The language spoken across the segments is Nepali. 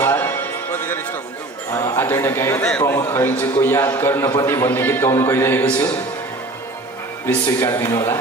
जोहार आदरणीय गायक प्रमोद खरेलजीको याद गर्न पनि भन्ने गीत गाउन गइरहेको छु प्लिज स्वीकार दिनुहोला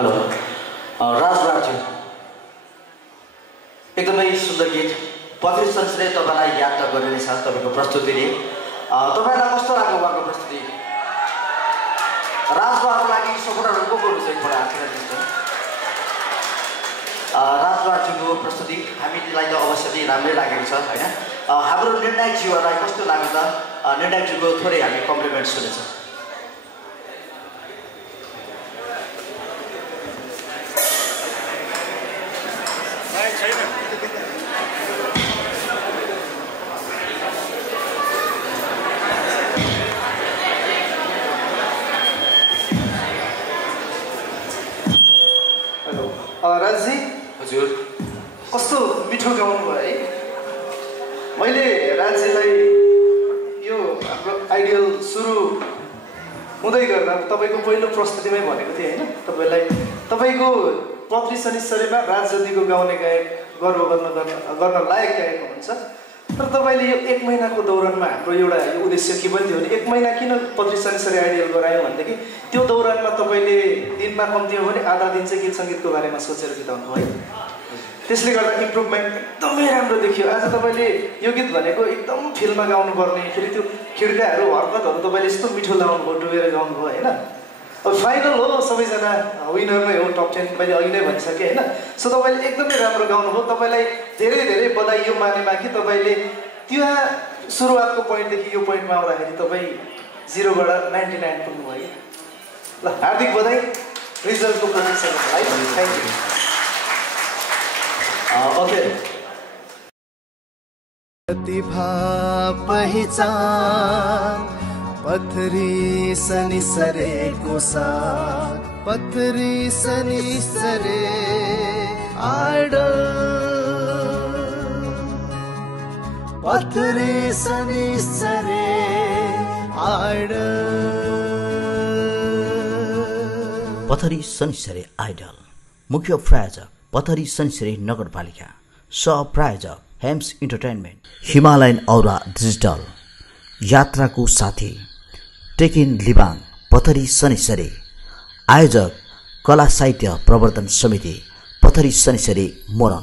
हेलो राजबाजी एकदमै सुन्दर गीत पथरी संस्कृति तपाईँलाई याद त गरिनेछ तपाईँको प्रस्तुतिले तपाईँलाई कस्तो लाग्यो उहाँको प्रस्तुति राजबाको लागि सपोर्टरहरू को गर्नु चाहिँ एकपल्ट आफूलाई दिन्छ राजबाजीको प्रस्तुति हामीलाई त अवश्य नै राम्रै लागेको छ होइन हाम्रो निर्णायकज्यूहरूलाई कस्तो लाग्यो त निर्णायकज्यूको थोरै हामी कम्प्लिमेन्ट सुनेछौँ राजजी हजुर कस्तो मिठो गाउनु भयो है मैले राजजीलाई यो हाम्रो आइडियल सुरु हुँदै गर्दा तपाईँको पहिलो प्रस्तुतिमै भनेको थिएँ होइन तपाईँको पथरी शनिश्चरीमा राज जतिको गाउने गायक गर्व गर्न लायक गायक हुनुहुन्छ तर तपाईँले यो 1 महिनाको दौरानमा हाम्रो एउटा यो उद्देश्य के पनि थियो भने 1 महिना किन पथरी शनिश्चरी आइडियल गरायो भनेदेखि त्यो दौरानमा तपाईँले दिनमा कम्ती हो भने आधा दिन चाहिँ गीत सङ्गीतको बारेमा सोचेर बिताउनु भयो त्यसले गर्दा इम्प्रुभमेन्ट एकदमै राम्रो देखियो आज तपाईँले यो गीत भनेको एकदम फिल्ममा गाउनुपर्ने फेरि त्यो खिड्काहरू हरकतहरू तपाईँले यस्तो मिठो लगाउनु भयो डुबेर गाउनुभयो होइन अब फाइनल हो सबैजना विनरमै हो टप 10 मैले अघि नै भनिसकेँ होइन सो तपाईँले एकदमै राम्रो गाउनुभयो तपाईँलाई धेरै धेरै बधाई यो मानेमा कि तपाईँले त्यहाँ सुरुवातको पोइन्टदेखि यो पोइन्टमा आउँदाखेरि तपाईँ 0 बाट 99 पुग्नुभयो ल हार्दिक बधाई रिजल्टको प्रतीक्षा है थ्याङ्क यू ओके प्रतिभा पहिचान पथरी शनिश्चरी को साथ पथरी शनिश्चरी आइडल पथरी शनिश्चरी आइडल पथरी शनिश्चरी आइडल मुख्य प्रायोजक पथरी शनिश्चरी नगरपालिका सह-प्रायोजक हेम्स इन्टरटेनमेन्ट हिमालयन औरा डिजिटल यात्राको साथी टेकिन लिबाङ पथरी शनिश्चरी आयोजक कला साहित्य प्रवर्धन समिति पथरी शनिश्चरी मोरङ।